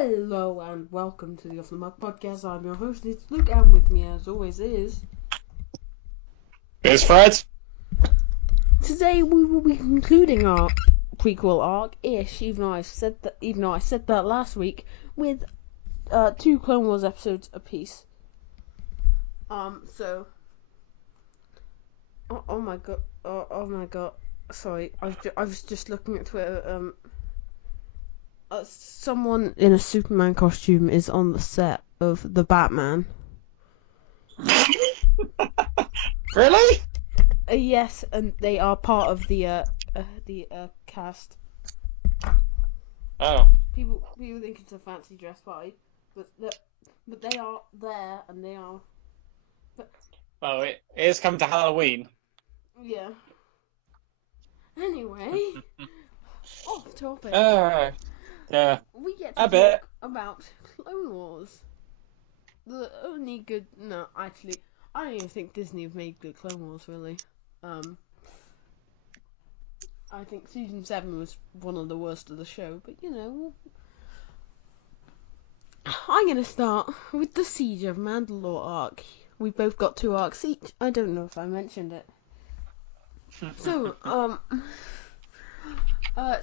Hello and welcome to the OffTheMark podcast. I'm your host, it's Luke, and with me as always is... It's Fred. Today we will be concluding our prequel arc-ish, even though I said that last week, with 2 Clone Wars episodes apiece. So... Oh my god, sorry, I was just looking at Twitter, someone in a Superman costume is on the set of The Batman. Really? Yes, and they are part of the cast. Oh. People think it's a fancy dress party, but they are there, and they are. Well, it is coming to Halloween. Yeah. Anyway, off topic. Yeah. We get a to bit. talk about Clone Wars. The only good. No, actually, I don't even think Disney have made good Clone Wars, really. I think season 7 was one of the worst of the show, but I'm gonna start with the Siege of Mandalore arc. We both got 2 arcs each. I don't know if I mentioned it. So,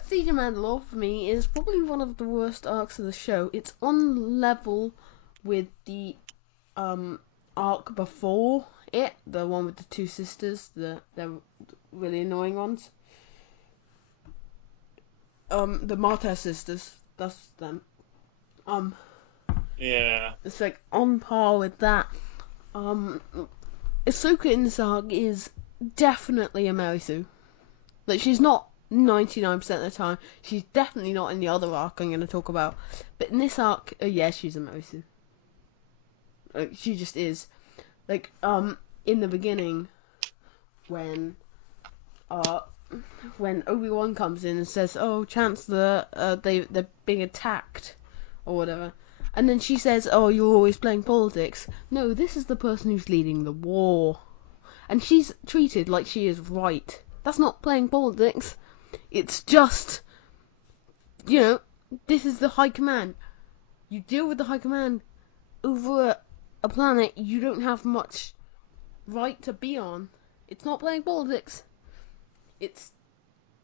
Siege of Mandalore for me is probably one of the worst arcs of the show. It's on level with the arc before it, the one with the 2 sisters, they're really annoying ones. The Martyr sisters, that's them. Yeah. It's like on par with that. Ahsoka in this arc is definitely a Mary Sue. Like, she's not 99% of the time. She's definitely not in the other arc I'm going to talk about. But in this arc, yeah, she's a Mary Sue. Like, she just is. Like, in the beginning, when Obi-Wan comes in and says, "Oh, Chancellor, they're being attacked," or whatever. And then she says, "Oh, you're always playing politics." No, this is the person who's leading the war. And she's treated like she is right. That's not playing politics. It's just, this is the High Command. You deal with the High Command over a planet you don't have much right to be on. It's not playing politics.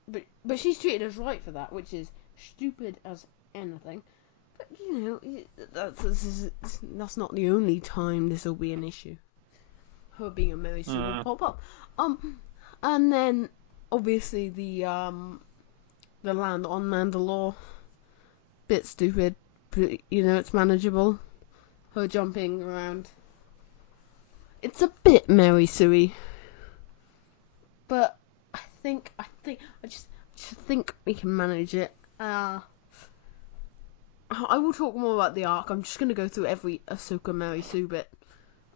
But she's treated as right for that, which is stupid as anything. But that's not the only time this will be an issue. Her being a Mary Sue will pop up. And then obviously the land on Mandalore, bit stupid, but it's manageable. Her jumping around, it's a bit Mary Sue-y, but I just think we can manage it. I will talk more about the arc. I'm just gonna go through every Ahsoka Mary Sue bit.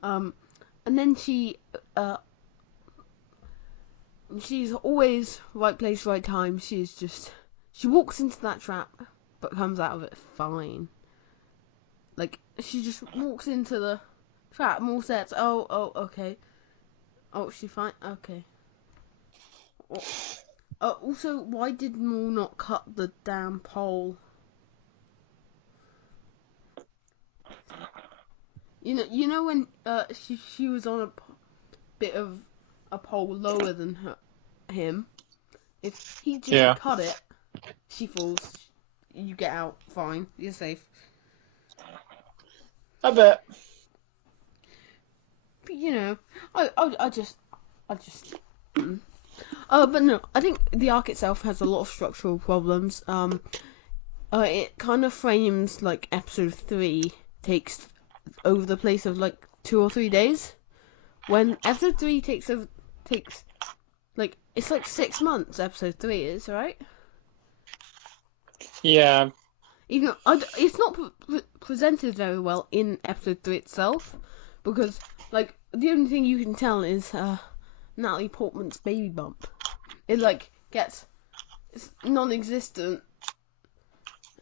And then she's always right place, right time. She walks into that trap, but comes out of it fine. Like, she just walks into the trap, Maul sets. Oh, okay. Oh, she fine. Okay. Also, why did Maul not cut the damn pole? You know when she was on a bit of a pole lower than him. If he just cut it, she falls. You get out fine. You're safe. A bit. But I just. But no, I think the arc itself has a lot of structural problems. It kind of frames like episode 3 takes over the place of like 2 or 3 days. When episode 3 takes like, it's like 6 months. Episode 3 is, right? Yeah. Even it's not presented very well in episode 3 itself, because like the only thing you can tell is Natalie Portman's baby bump. It like it's non-existent,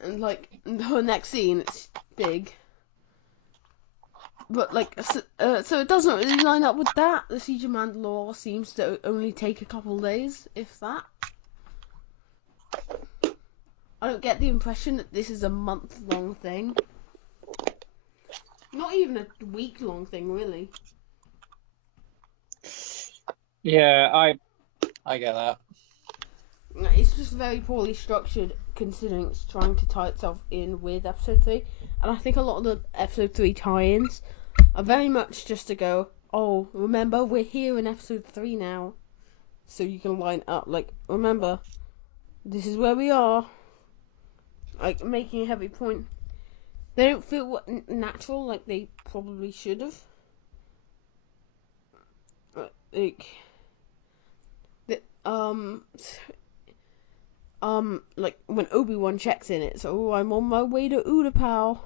and like her next scene it's big, but like so it doesn't really line up with that. The Siege of Mandalore seems to only take a couple days, if that. I don't get the impression that this is a month-long thing. Not even a week-long thing, really. Yeah, I get that. It's just very poorly structured, considering it's trying to tie itself in with episode 3. And I think a lot of the episode 3 tie-ins are very much just to go, oh, remember, we're here in episode 3 now. So you can line up, like, remember, this is where we are. Like, making a heavy point. They don't feel natural like they probably should have. Like, like when Obi-Wan checks in, it's, oh, I'm on my way to Utapau.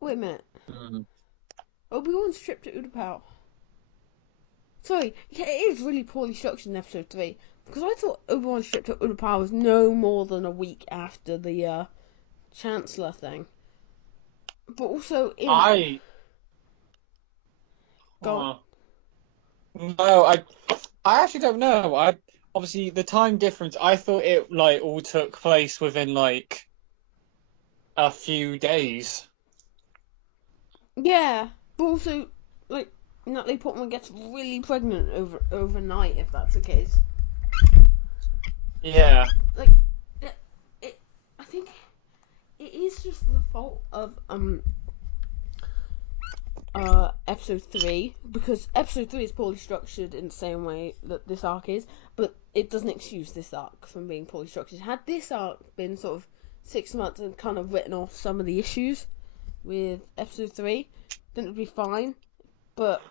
Wait a minute. Obi-Wan's trip to Utapau. Sorry, yeah, it is really poorly structured in episode 3. Because I thought Obi-Wan's trip to Utapau was no more than a week after the Chancellor thing. But also in... I... Go on. No, I actually don't know. Obviously the time difference, I thought it like all took place within like a few days. Yeah, but also, like, Natalie Portman gets really pregnant overnight, if that's the case. Yeah. Like, I think it is just the fault of episode 3, because episode 3 is poorly structured in the same way that this arc is, but it doesn't excuse this arc from being poorly structured. Had this arc been sort of 6 months and kind of written off some of the issues with episode 3, then it would be fine, but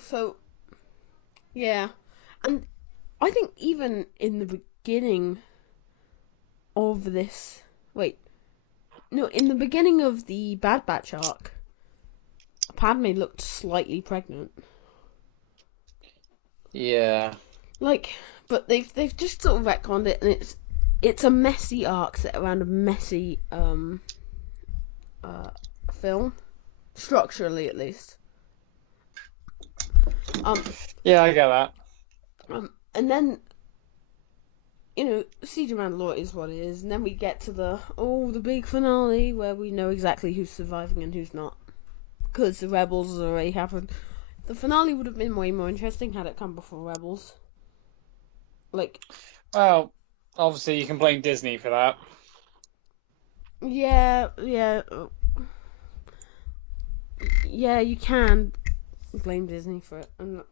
so yeah. And I think even in the beginning of this, in the beginning of the Bad Batch arc, Padme looked slightly pregnant. Yeah. Like, but they've just sort of retconned it, and it's a messy arc set around a messy film, structurally at least. Yeah, I get that. And then, Siege of Mandalore is what it is, and then we get to the big finale where we know exactly who's surviving and who's not, because the Rebels has already happened. The finale would have been way more interesting had it come before Rebels. Like, well, obviously you can blame Disney for that. Yeah, you can blame Disney for it, and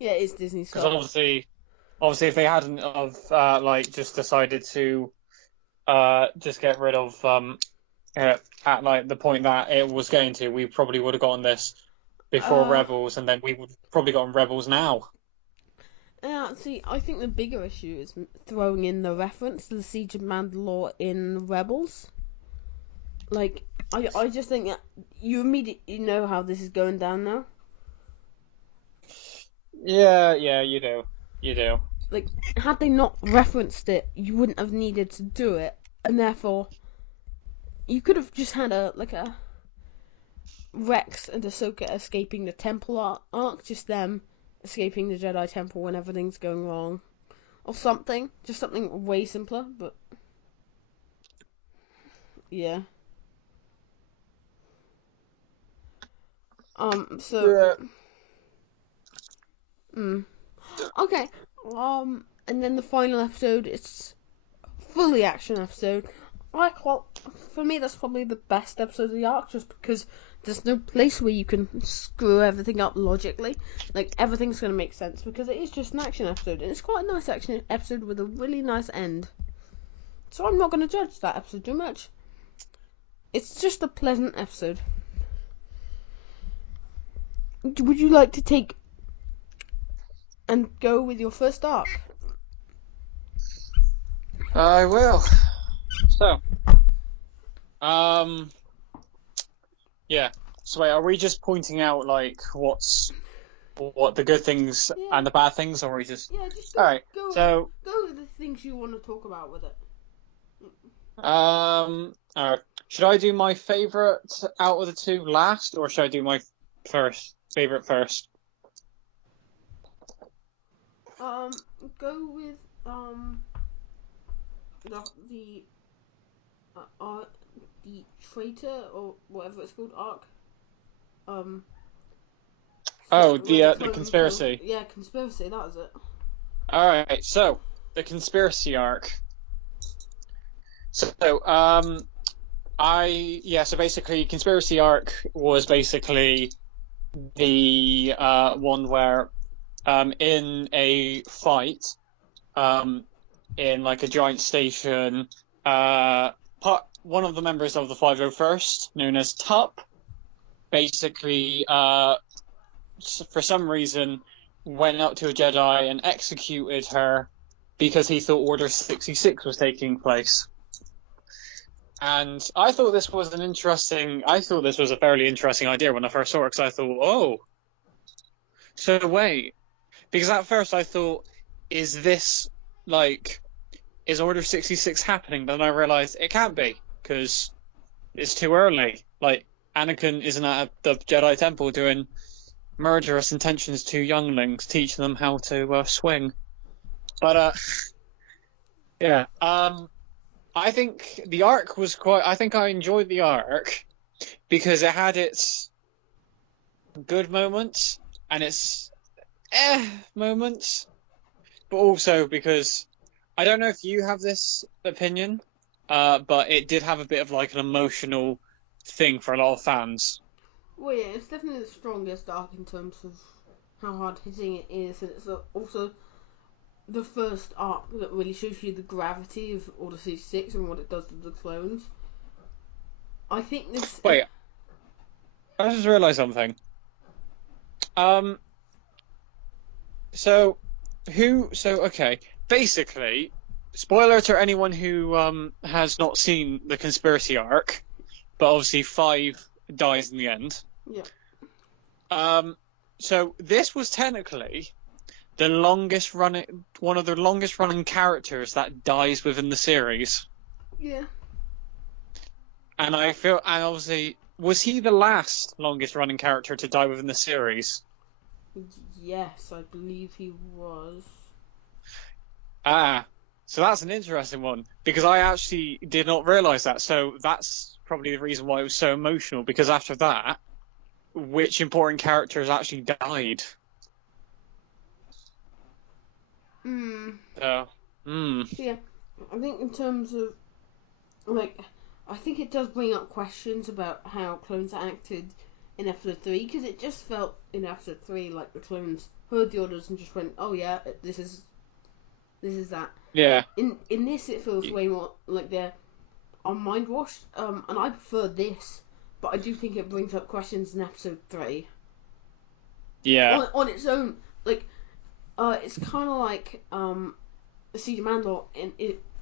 it's Disney's Because fault. obviously, if they hadn't of just decided to just get rid of at like the point that it was going to, we probably would have gotten this before Rebels, and then we would probably gotten Rebels now. Yeah, see, I think the bigger issue is throwing in the reference to the Siege of Mandalore in Rebels. Like, I just think that you immediately know how this is going down now. Yeah, you do. Like, had they not referenced it, you wouldn't have needed to do it, and therefore, you could have just had a Rex and Ahsoka escaping the Temple arc, just them escaping the Jedi Temple when everything's going wrong, or something, just something way simpler, but yeah. So okay. And then the final episode, it's fully action episode. For me, that's probably the best episode of the arc, just because there's no place where you can screw everything up logically. Like, everything's going to make sense, because it is just an action episode, and it's quite a nice action episode with a really nice end. So I'm not going to judge that episode too much. It's just a pleasant episode. Would you like to take and go with your first arc? I will. So, yeah. So wait, are we just pointing out like what the good things and the bad things, or are we just? Yeah, just all right. Go with the things you want to talk about with it. Should I do my favorite out of the two last, or should I do my favorite first? Go with the the traitor or whatever it's called arc. The conspiracy. Yeah, conspiracy. That was it. All right, so the conspiracy arc. So so basically, conspiracy arc was basically the one where in a fight in like a giant station, one of the members of the 501st, known as Tup, basically for some reason went up to a Jedi and executed her because he thought Order 66 was taking place. And I thought this was a fairly interesting idea when I first saw it, because I thought, oh, so wait, because at first I thought, is Order 66 happening? But then I realized it can't be, because it's too early. Like, Anakin isn't at the Jedi Temple doing murderous intentions to younglings, teaching them how to swing. But yeah, I think the arc was I think I enjoyed the arc because it had its good moments and its moments, but also because I don't know if you have this opinion, but it did have a bit of like an emotional thing for a lot of fans. Well, yeah, it's definitely the strongest arc in terms of how hard hitting it is, and it's also the first arc that really shows you the gravity of Order 66 and what it does to the clones. I think this... Wait, I just realised something. Okay. Basically, spoiler to anyone who has not seen the conspiracy arc, but obviously 5 dies in the end. Yeah. So this was technically one of the longest running characters that dies within the series. Yeah. And obviously, was he the last longest running character to die within the series? Yes, I believe he was. So that's an interesting one, because I actually did not realise that. So that's probably the reason why it was so emotional, because after that, which important characters actually died? Yeah, I think in terms of, I think it does bring up questions about how clones acted in episode 3, because it just felt in episode 3 like the clones heard the orders and just went, oh yeah, this is that. Yeah. In this, it feels way more like they're on mind washed, and I prefer this, but I do think it brings up questions in episode 3. Yeah. On its own, it's kind of like the Siege of Mandalore, and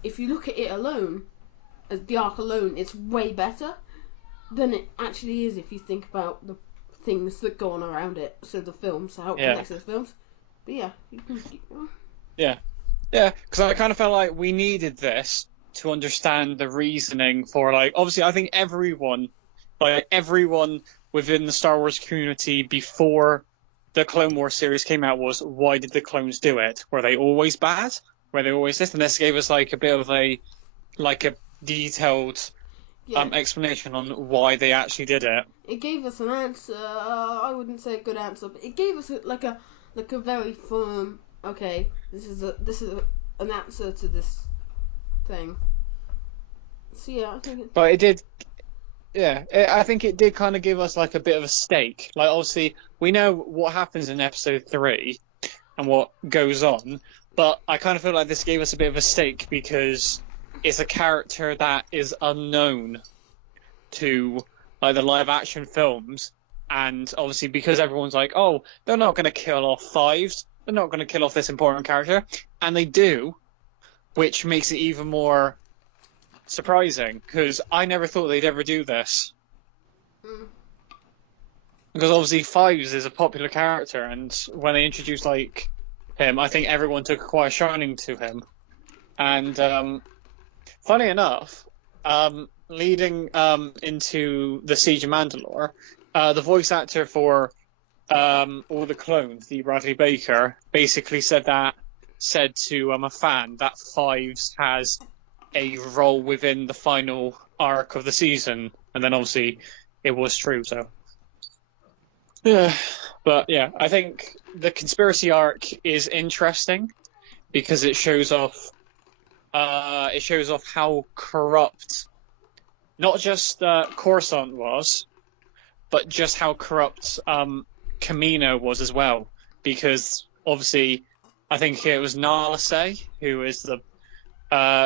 if you look at it alone, as the arc alone, it's way better than it actually is if you think about the things that go on around it. So the films, how it connects to the films. But yeah, you can keep going. Yeah, because I kind of felt like we needed this to understand the reasoning for, obviously I think everyone within the Star Wars community before the Clone Wars series came out was, why did the clones do it? Were they always bad? Were they always this? And this gave us a bit of a detailed explanation on why they actually did it. It gave us an answer. I wouldn't say a good answer, but it gave us a very firm. Okay, this is an answer to this thing. So yeah, I think. But it did. Yeah, I think it did kind of give us a bit of a stake. Obviously, we know what happens in episode 3 and what goes on, but I kind of feel like this gave us a bit of a stake because it's a character that is unknown to the live action films, and obviously because everyone's like, oh, they're not going to kill off 5s, they're not going to kill off this important character, and they do, which makes it even more surprising, because I never thought they'd ever do this. Because obviously 5s is a popular character, and when they introduced him, I think everyone took quite a shining to him. And funny enough, leading into the Siege of Mandalore, the voice actor for all the clones, the Bradley Baker, basically said that said to a fan that Fives has a role within the final arc of the season, and then obviously it was true. So, yeah, but yeah, I think the conspiracy arc is interesting because it shows off how corrupt not just Coruscant was, but just how corrupt Camino was as well. Because obviously, I think it was Nalase, who is the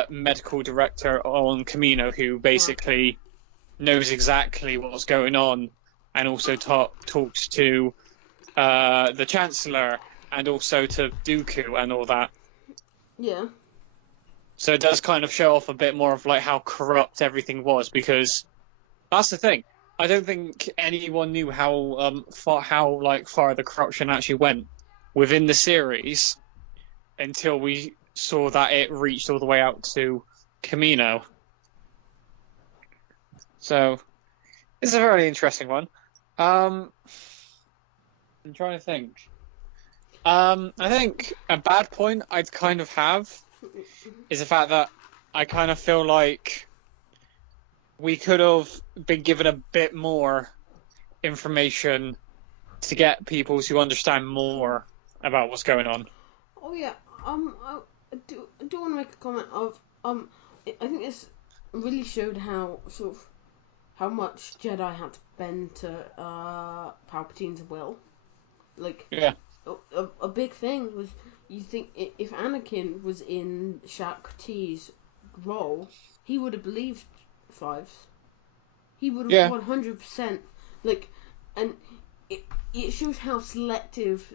medical director on Camino, who basically knows exactly what's going on, and also talks to the Chancellor and also to Dooku and all that. Yeah. So it does kind of show off a bit more of like how corrupt everything was, because that's the thing. I don't think anyone knew how far the corruption actually went within the series until we saw that it reached all the way out to Camino. So it's a very interesting one. I'm trying to think. I think a bad point I'd kind of have is the fact that I kind of feel like we could have been given a bit more information to get people to understand more about what's going on. Oh yeah. I do want to make a comment of I think this really showed how how much Jedi had to bend to Palpatine's will. Like, yeah, a big thing was, you think if Anakin was in Shaq T's role, he would have believed Fives. He would have 100%, like, and it shows how selective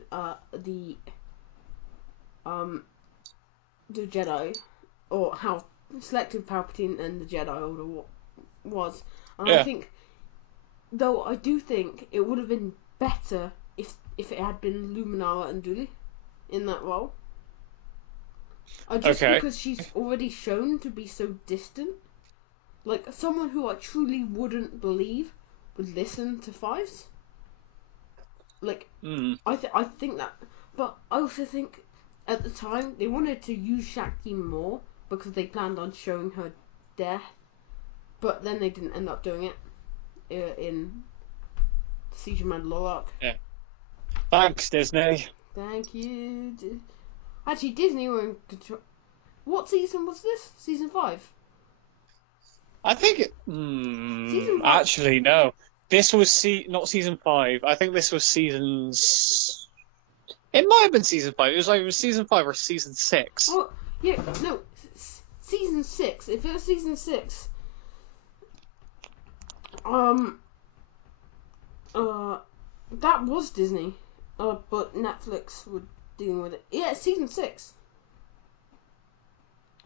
the Jedi, or how selective Palpatine and the Jedi Order was. And I think, though I do think it would have been better if it had been Luminara and Dooley in that role. Just because she's already shown to be so distant. Like, someone who I truly wouldn't believe would listen to Fives. Like, I think that. But I also think at the time they wanted to use Shakti more because they planned on showing her death. But then they didn't end up doing it in Siege of Mandalore arc. Yeah. Thanks, Disney. Thank you. Actually, Disney were in control. What season was this? Season 5? I think it... actually, no. This was not season 5. I think this was seasons... It might have been season 5. It was either season 5 or season 6. Oh, yeah, no. Season 6. If it was season 6... that was Disney. But Netflix were dealing with it. Yeah, season 6.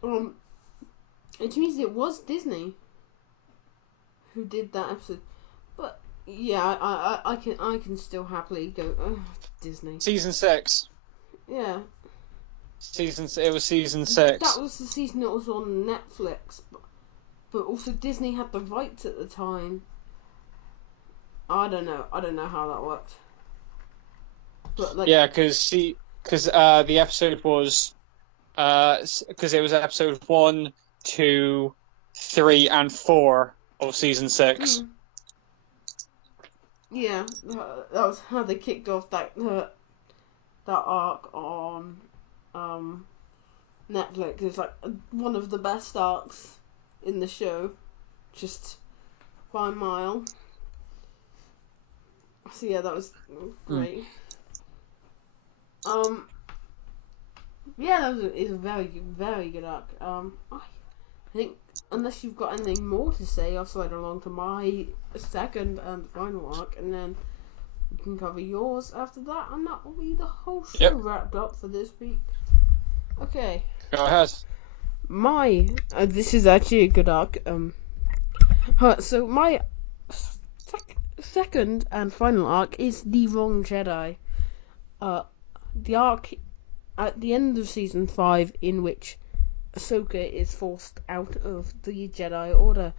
Which means it was Disney who did that episode. But yeah, I can still happily go Disney. Season 6. Yeah. It was season 6. That was the season that was on Netflix, but also Disney had the rights at the time. I don't know how that worked. But like, yeah, because the episode was because it was episode 1, 2, 3, and 4 of season 6. Yeah, that was how they kicked off that arc on Netflix. It's like one of the best arcs in the show, just by a mile. So yeah, that was great. Yeah, that is a very, very good arc. I think, unless you've got anything more to say, I'll slide along to my second and final arc, and then we can cover yours after that, and that will be the whole show wrapped up for this week. Okay. Go ahead. This is actually a good arc. So my second and final arc is The Wrong Jedi. The arc at the end of season 5, in which Ahsoka is forced out of the Jedi Order.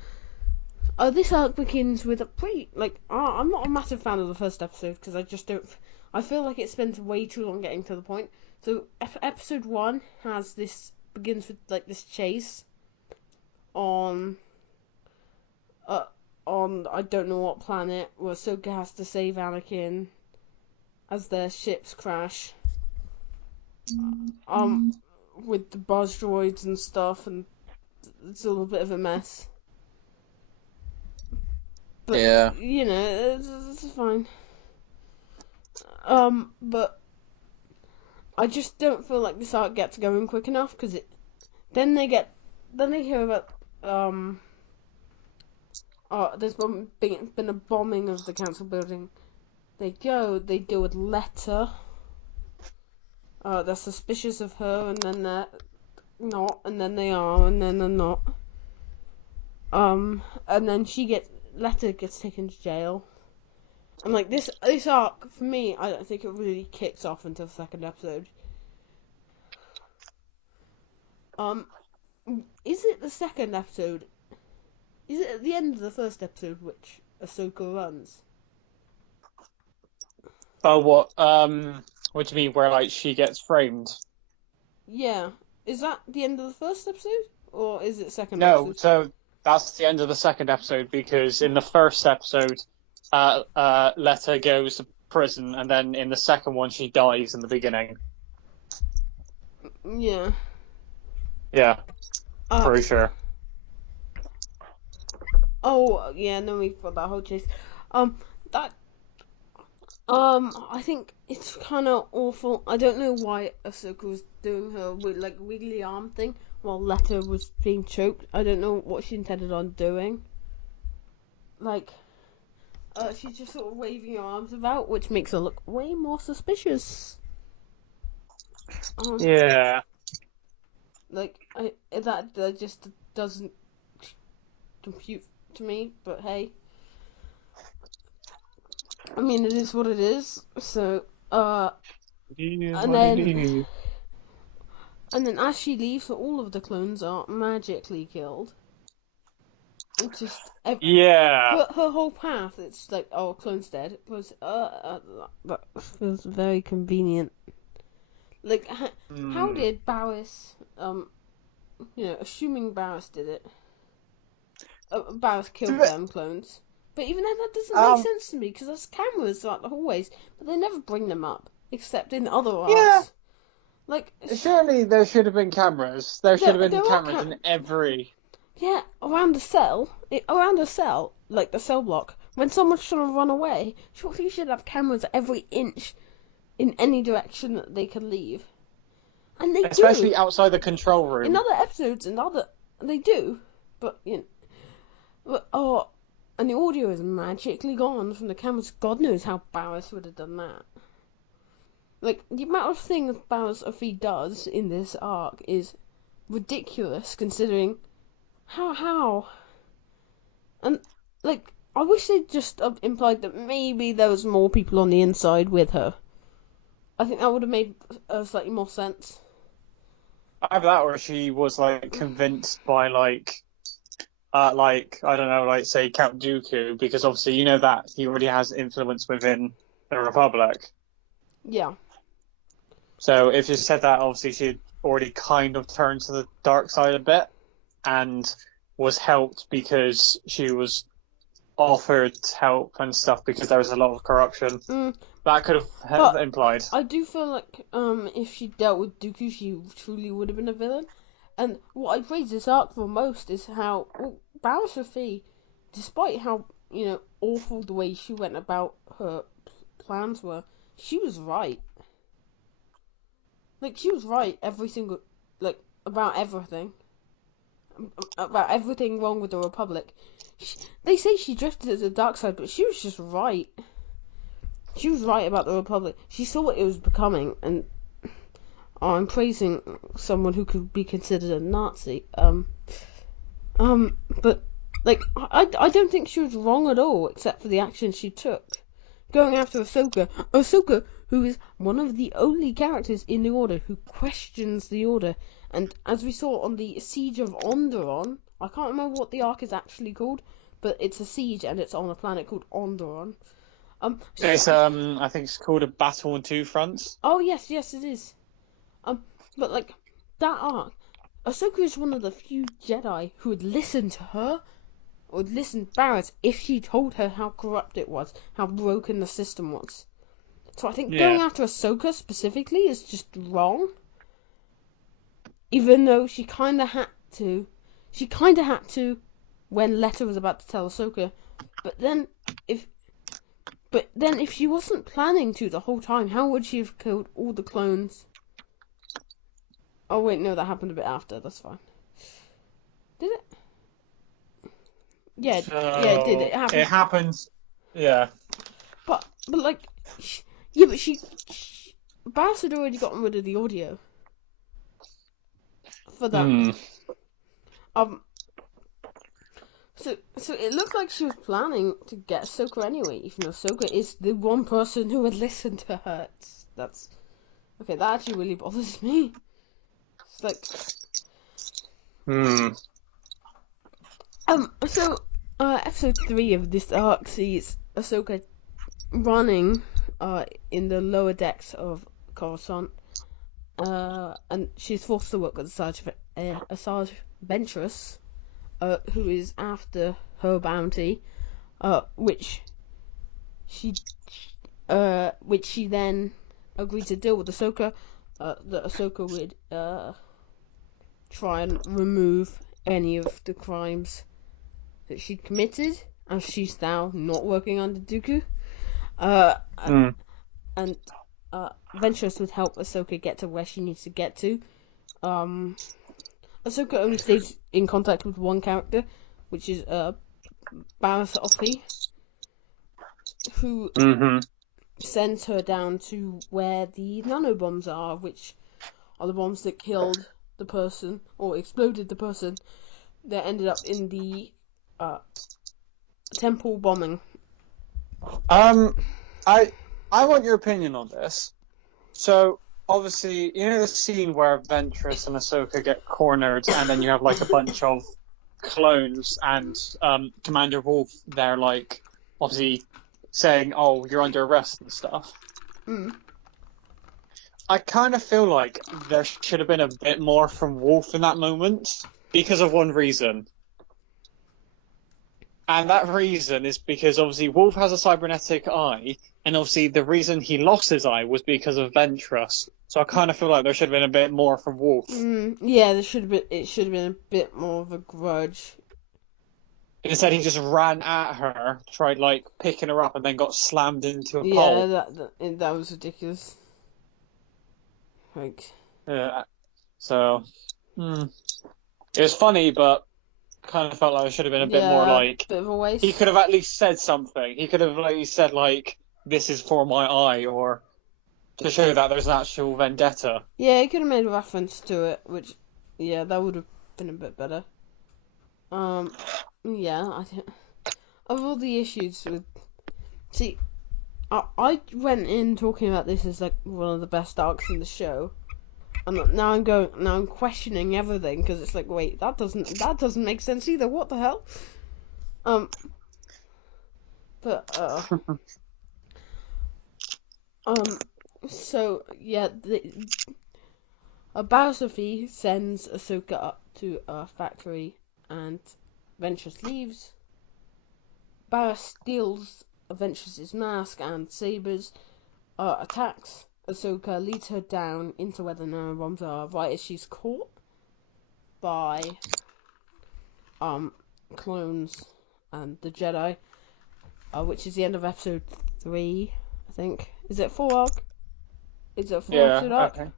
This arc begins with a pretty, I'm not a massive fan of the first episode because I just don't. I feel like it spends way too long getting to the point. So episode 1 begins with like this chase on I don't know what planet where Ahsoka has to save Anakin as their ships crash. With the buzz droids and stuff, and it's a little bit of a mess. But Yeah. you know, it's fine. But I just don't feel like this arc gets going quick enough because then they hear about there's been a bombing of the council building. They deal with Letter. They're suspicious of her, and then they're not, and then they are, and then they're not. And then Letter gets taken to jail. And like this arc, for me, I don't think it really kicks off until the second episode. Is it the second episode? Is it at the end of the first episode which Ahsoka runs? Oh, what? What do you mean? Where like she gets framed? Yeah. Is that the end of the first episode, or is it second No, episode? so that's the end of the second episode because in the first episode, Letter goes to prison, and then in the second one she dies in the beginning. Yeah. Yeah, pretty sure. Oh yeah, no, we've got that whole chase. I think it's kind of awful. I don't know why Ahsoka was doing her wiggly arm thing while Letter was being choked. I don't know what she intended on doing. She's just sort of waving her arms about, which makes her look way more suspicious. Yeah. That just doesn't compute to me. But hey. I mean, it is what it is. So, and then as she leaves, all of the clones are magically killed. It's just her whole path. It's like, oh, clone's dead. It was that feels very convenient. Like, how did Barriss, assuming Barriss did it, Barriss killed them clones. But even then, that doesn't make sense to me, because there's cameras throughout the hallways, but they never bring them up, except in other arcs. Yeah. Like, surely there should have been cameras. There should have been cameras in every... Yeah, around the cell, like the cell block, when someone's trying to run away, surely you should have cameras at every inch in any direction that they can leave. And they especially do. Outside the control room. In other episodes, they do, but, and the audio is magically gone from the cameras. God knows how Barriss would have done that. Like, the amount of things Barriss does in this arc is ridiculous, considering how. And, like, I wish they'd just implied that maybe there was more people on the inside with her. I think that would have made slightly more sense. Either that, or she was, like, convinced by, I don't know, say Count Dooku, because obviously you know that he already has influence within the Republic. Yeah. So if you said that, obviously she had already kind of turned to the dark side a bit, and was helped because she was offered help and stuff because there was a lot of corruption. That could have implied. I do feel like if she dealt with Dooku, she truly would have been a villain. And what I praise this arc for most is how Barriss Offee, despite how awful the way she went about her plans were, she was right. Like, she was right about everything. About everything wrong with the Republic. They say she drifted to the dark side, but she was just right. She was right about the Republic. She saw what it was becoming, and I'm praising someone who could be considered a Nazi. But I don't think she was wrong at all, except for the action she took, going after Ahsoka. Ahsoka, who is one of the only characters in the Order who questions the Order, and as we saw on the Siege of Onderon, I can't remember what the arc is actually called, but it's a siege and it's on a planet called Onderon. It's I think it's called A Battle on Two Fronts. Oh yes, it is. But like that arc, Ahsoka is one of the few Jedi who would listen to her, or would listen to Barrett if she told her how corrupt it was, how broken the system was. So I think going after Ahsoka specifically is just wrong. Even though she kind of had to. She kind of had to when Letter was about to tell Ahsoka. But then if she wasn't planning to the whole time, how would she have killed all the clones? Oh wait, no, that happened a bit after. That's fine. Did it? Yeah, yeah, it did. It happened. It happens. Yeah. But like, but she Bass had already gotten rid of the audio for that. So it looked like she was planning to get Ahsoka anyway, even though Ahsoka is the one person who would listen to her. That actually really bothers me. It's like, So, episode 3 of this arc sees Ahsoka running, in the lower decks of Coruscant, and she's forced to work with Asajj Ventress, who is after her bounty, which she then agreed to deal with Ahsoka, that Ahsoka would try and remove any of the crimes that she'd committed, as she's now not working under Dooku. And Ventress would help Ahsoka get to where she needs to get to. Ahsoka only stays in contact with one character, which is Barriss Offee, who sends her down to where the nanobombs are, which are the bombs that killed the person, or exploded the person, that ended up in the temple bombing. I want your opinion on this. So, obviously, you know the scene where Ventress and Ahsoka get cornered, and then you have, like, a bunch of clones, and Commander Wolf, they're, like, obviously saying, oh, you're under arrest and stuff. I kind of feel like there should have been a bit more from Wolf in that moment, because of one reason. And that reason is because, obviously, Wolf has a cybernetic eye, and obviously the reason he lost his eye was because of Ventress. So I kind of feel like there should have been a bit more from Wolf. Yeah, it should have been a bit more of a grudge. Instead, he just ran at her, tried, like, picking her up, and then got slammed into a pole. Yeah, that was ridiculous. Like... Yeah, so... It was funny, but kind of felt like it should have been a bit more, like... bit of a waste. He could have at least said something. He could have at least said, like, this is for my eye, or to show that there's an actual vendetta. Yeah, he could have made a reference to it, which, yeah, that would have been a bit better. Yeah, of all the issues with... See, I went in talking about this as, like, one of the best arcs in the show. And now I'm questioning everything, because it's like, wait, that doesn't make sense either. What the hell? So yeah, Barriss Offee sends Ahsoka up to a factory, and Ventress leaves. Barriss steals Ventress's mask and sabers, attacks Ahsoka, leads her down into where the nanobombs are, right as she's caught by clones and the Jedi, which is the end of episode 3, I think. Is it 4 arc? Is it 4 episode arc? Okay.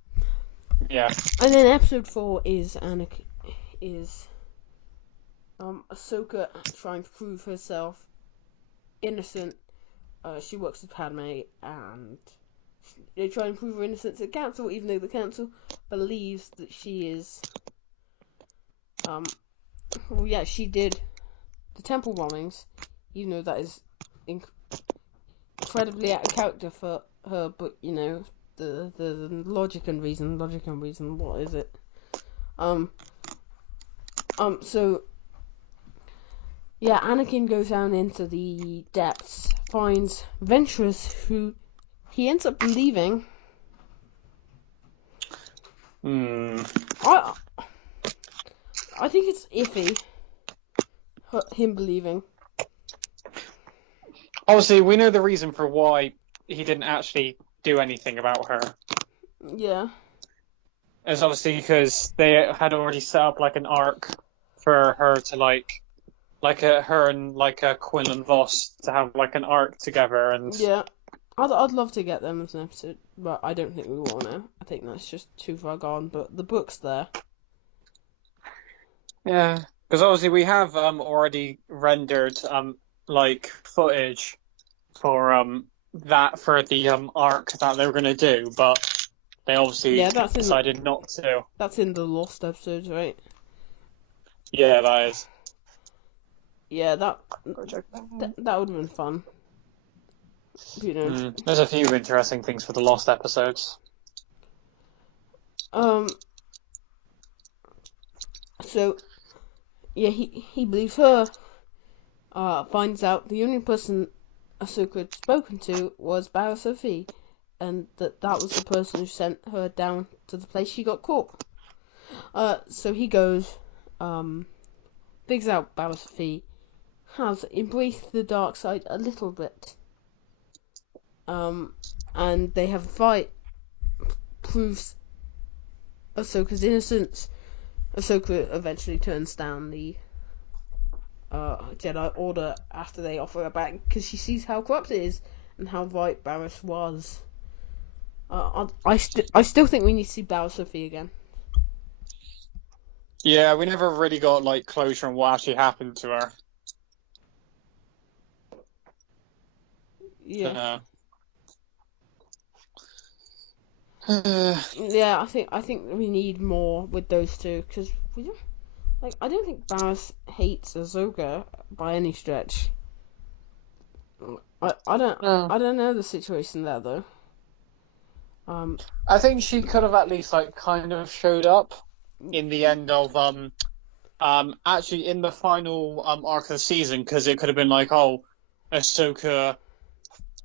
Yeah. And then episode 4 is Ahsoka trying to prove herself innocent. She works with Padme, and they try and prove her innocence at Council, even though the Council believes that she is... well, yeah, she did the temple bombings, even though that is incredibly out of character for her, but, you know, the logic and reason, what is it? So, yeah, Anakin goes down into the depths, finds Ventress, who he ends up believing I think it's iffy. Him believing. Obviously, we know the reason for why he didn't actually do anything about her. Yeah. It's obviously because they had already set up like an arc for her to her and Quinn and Voss to have like an arc together, and Yeah. I'd love to get them as an episode, but I don't think we will now. I think that's just too far gone. But the book's there. yeah, because obviously we have already rendered footage for the arc that they were gonna do, but they obviously decided not to. That's in the Lost episodes, right? Yeah, that is. Yeah, that would have been fun. You know. There's a few interesting things for the Lost episodes. So, yeah, he believes her. Finds out the only person Ahsoka had spoken to was Barriss Sophie, and that was the person who sent her down to the place she got caught. So he goes, figures out Barriss Sophie has embraced the dark side a little bit. And they have a fight, proves Ahsoka's innocence. Ahsoka eventually turns down the Jedi Order after they offer her back because she sees how corrupt it is and how right Barriss was. I still think we need to see Barriss Sophie again. Yeah, we never really got closure on what actually happened to her. Yeah. Yeah, I think we need more with those two because we don't. I don't think Barriss hates Ahsoka by any stretch. I don't know the situation there though. I think she could have at least kind of showed up in the end of actually in the final arc of the season, because it could have been Ahsoka,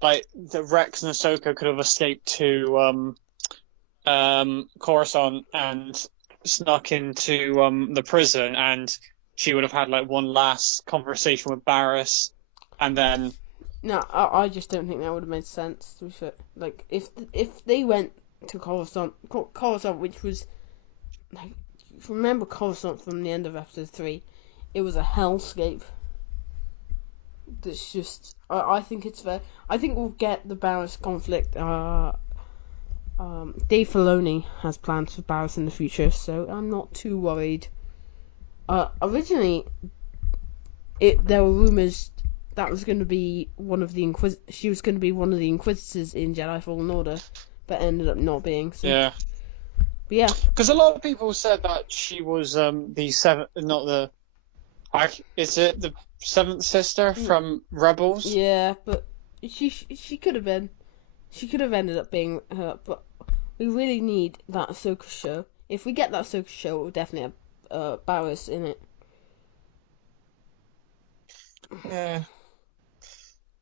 the Rex and Ahsoka could have escaped to Coruscant and snuck into the prison, and she would have had one last conversation with Barriss, and then. No, I just don't think that would have made sense. To be fair. If they went to Coruscant, which was remember Coruscant from the end of episode 3, it was a hellscape. That's just I think it's fair. I think we'll get the Barriss conflict. Dave Filoni has plans for Barriss in the future, so I'm not too worried. Originally, there were rumors that was going to be she was going to be one of the Inquisitors in Jedi Fallen Order, but ended up not being. So. Yeah. But yeah. Because a lot of people said that she was the seventh, not the. Is it the seventh sister from Rebels? Yeah, but she could have been. She could have ended up being her, but we really need that Ahsoka show. If we get that Ahsoka show, we'll definitely have Barriss in it. Yeah.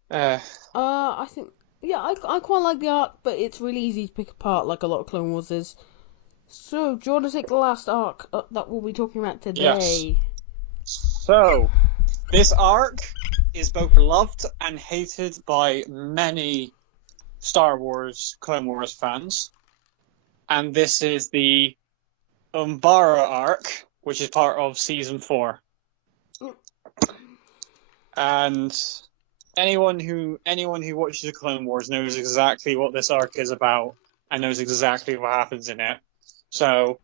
I think I quite like the arc, but it's really easy to pick apart like a lot of Clone Wars is. So, do you want to take the last arc that we'll be talking about today? Yes. So, this arc is both loved and hated by many Star Wars, Clone Wars fans. And this is the Umbara arc, which is part of Season 4. And anyone who watches the Clone Wars knows exactly what this arc is about and knows exactly what happens in it. So,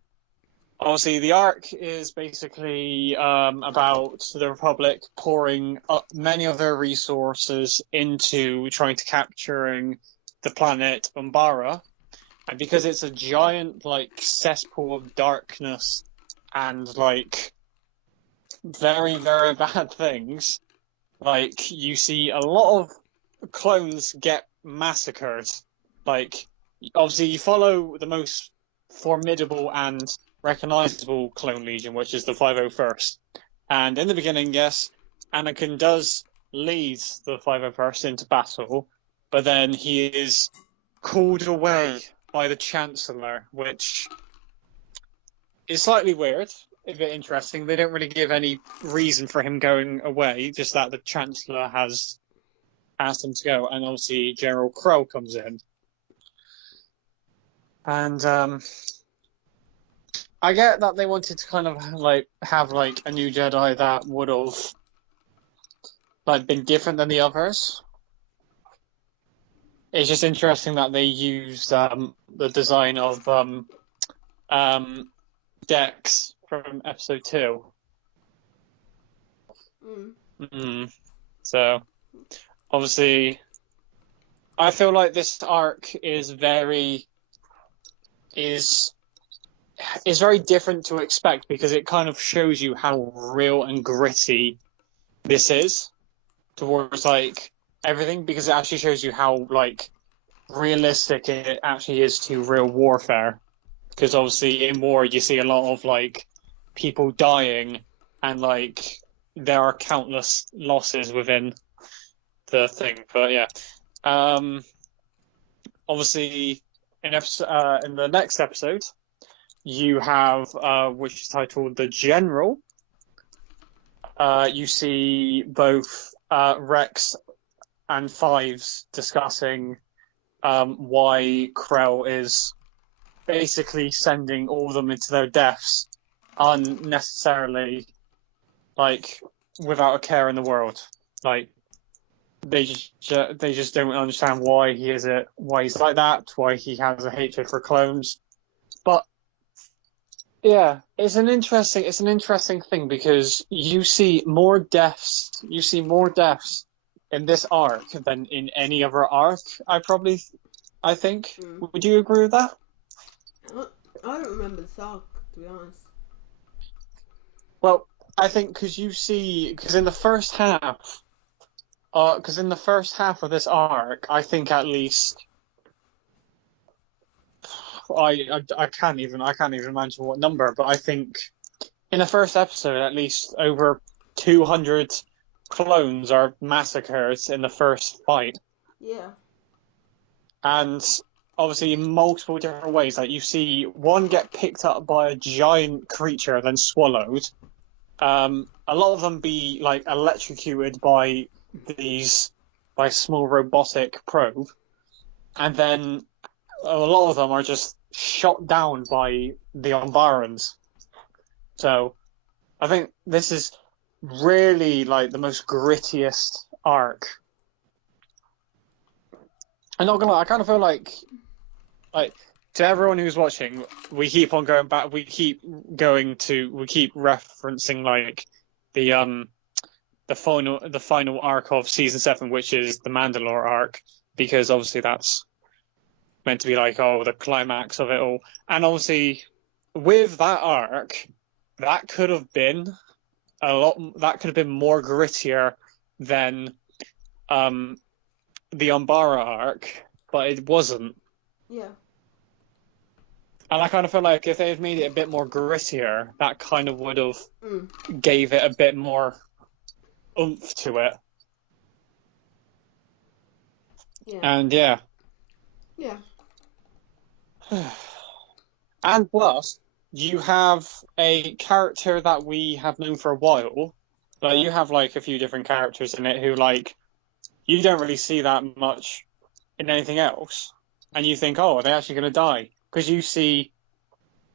obviously, the arc is basically about the Republic pouring many of their resources into trying to capturing the planet Umbara. And because it's a giant, cesspool of darkness and, very, very bad things, you see a lot of clones get massacred. Obviously, you follow the most formidable and recognizable clone legion, which is the 501st. And in the beginning, yes, Anakin does lead the 501st into battle, but then he is called away by the Chancellor, which is slightly weird, a bit interesting. They don't really give any reason for him going away, just that the Chancellor has asked him to go, and obviously General Crow comes in. And I get that they wanted to kind of have a new Jedi that would have been different than the others. It's just interesting that they used the design of Dex from Episode 2. So, obviously, I feel like this arc is very different to expect, because it kind of shows you how real and gritty this is towards everything, because it actually shows you how realistic it actually is to real warfare. Because obviously in war you see a lot of people dying, and there are countless losses within the thing. But yeah, obviously in the next episode you have which is titled The General. You see both Rex and Fives discussing why Krell is basically sending all of them into their deaths unnecessarily, without a care in the world. They just don't understand why he's like that, why he has a hatred for clones. But yeah, it's an interesting thing, because you see more deaths in this arc than in any other arc. I think. Would you agree with that? I don't remember this arc, to be honest. Well, I think because in the first half of this arc, I think at least I can't even imagine what number, but I think in the first episode at least over 200 clones are massacred in the first fight. Yeah. And obviously in multiple different ways. You see one get picked up by a giant creature, then swallowed. A lot of them be electrocuted by small robotic probe, and then a lot of them are just shot down by the Umbarans. So I think this is really the most grittiest arc. I'm not gonna lie, I kind of feel like to everyone who's watching, we keep on going back. We keep referencing the final arc of season 7, which is the Mandalore arc, because obviously that's meant to be the climax of it all. And obviously, with that arc, that could have been more grittier than the Umbara arc, but it wasn't. Yeah. And I kind of feel like if they had made it a bit more grittier, that kind of would have gave it a bit more oomph to it. Yeah. And yeah. Yeah. And plus, you have a character that we have known for a while. You have a few different characters in it who you don't really see that much in anything else, and you think, oh, are they actually going to die? Because you see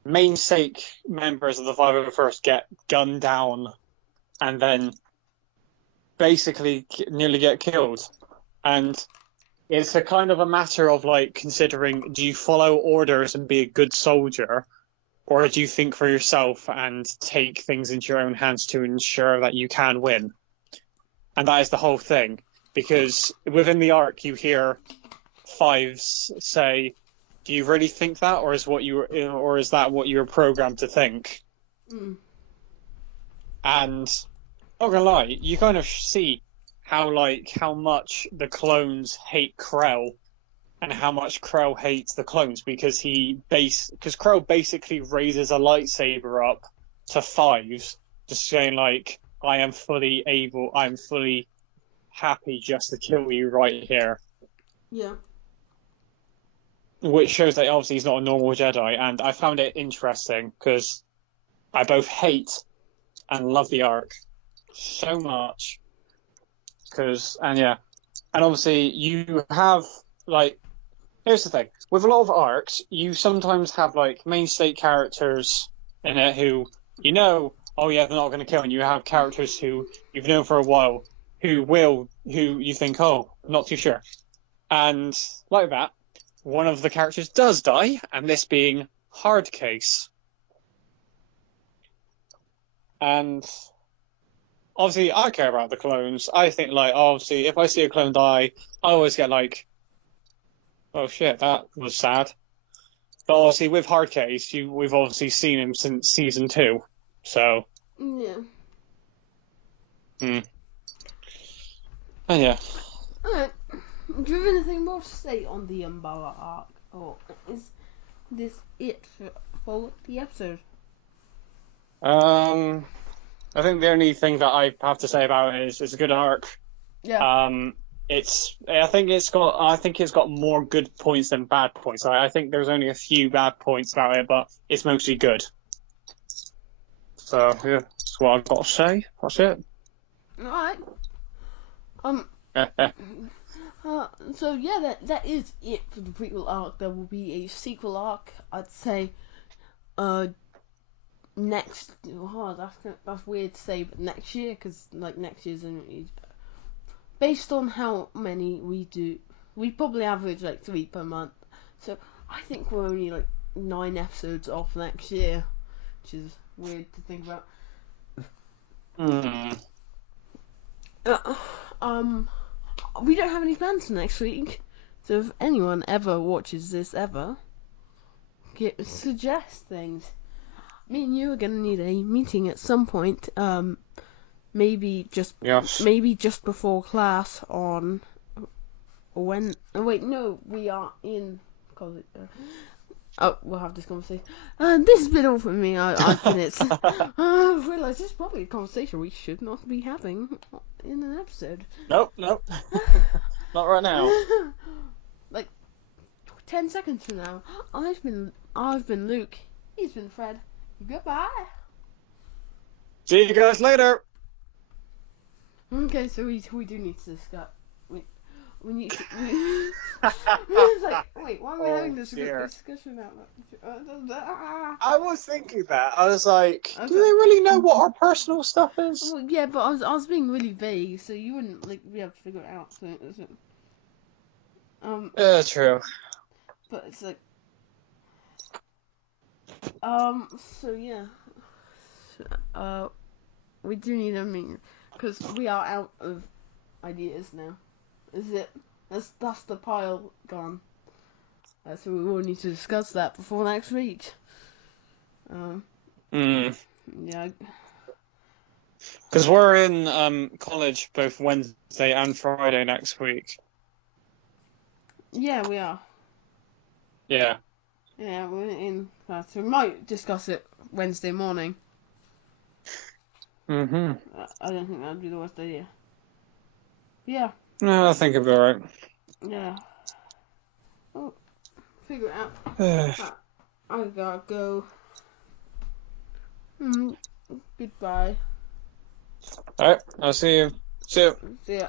mainstake members of the 501st get gunned down and then basically nearly get killed. And it's a kind of a matter of considering, do you follow orders and be a good soldier, or do you think for yourself and take things into your own hands to ensure that you can win? And that is the whole thing. Because within the arc, you hear Fives say, "Do you really think that, or is that what you're programmed to think?" And not gonna lie, you kind of see how much the clones hate Krell, and how much Krell hates the clones, because Krell basically raises a lightsaber up to Fives, just saying I'm fully happy just to kill you right here. Yeah. Which shows that obviously he's not a normal Jedi, and I found it interesting because I both hate and love the arc so much. And obviously you have, like, here's the thing. With a lot of arcs, you sometimes have, like, mainstay characters in it who, oh yeah, they're not going to kill, and you have characters who you've known for a while who you think, oh, not too sure. And like that, one of the characters does die, and this being Hard Case. And obviously, I care about the clones. I think, like, obviously, if I see a clone die, I always get like, oh shit, that was sad. But obviously, with Hard Case, we've obviously seen him since season 2, so. Yeah. And yeah. Alright. Do you have anything more to say on the Umbrella arc, or is this it for the episode? I think the only thing that I have to say about it is it's a good arc. Yeah. I think it's got more good points than bad points. I think there's only a few bad points about it, but it's mostly good. So yeah, that's what I've got to say. That's it. Alright. So yeah, that is it for the prequel arc. There will be a sequel arc, I'd say, next. Oh, that's weird to say, but next year, because like next year's based on how many we do, we probably average like 3 per month. So I think we're only like 9 episodes off next year, which is weird to think about. We don't have any plans for next week, so if anyone ever watches this suggest things. Me and you are gonna need a meeting at some point. Maybe just before class on when. Oh wait, no, we are in college. We'll have this conversation. This has been all from me. I've finished. I realise this is probably a conversation we should not be having in an episode. Nope. Not right now. Like 10 seconds from now. I've been Luke. He's been Fred. Goodbye. See you guys later. Okay, so we do need to discuss. We need to. It's like, wait, why am I having this discussion now? I was thinking that. I was like, do they really know what our personal stuff is? Well, yeah, but I was being really vague, so you wouldn't be able to figure it out. Yeah, true. But it's like, so yeah, we do need a meeting because we are out of ideas now. Is it? That's the pile gone. So we will need to discuss that before next week. Yeah. Because we're in college both Wednesday and Friday next week. Yeah, we are. Yeah. Yeah, we're in class. We might discuss it Wednesday morning. I don't think that'd be the worst idea. Yeah. No, I think it'll be alright. Yeah. Oh, figure it out. I gotta go. Goodbye. Alright, I'll see you. See ya. See ya.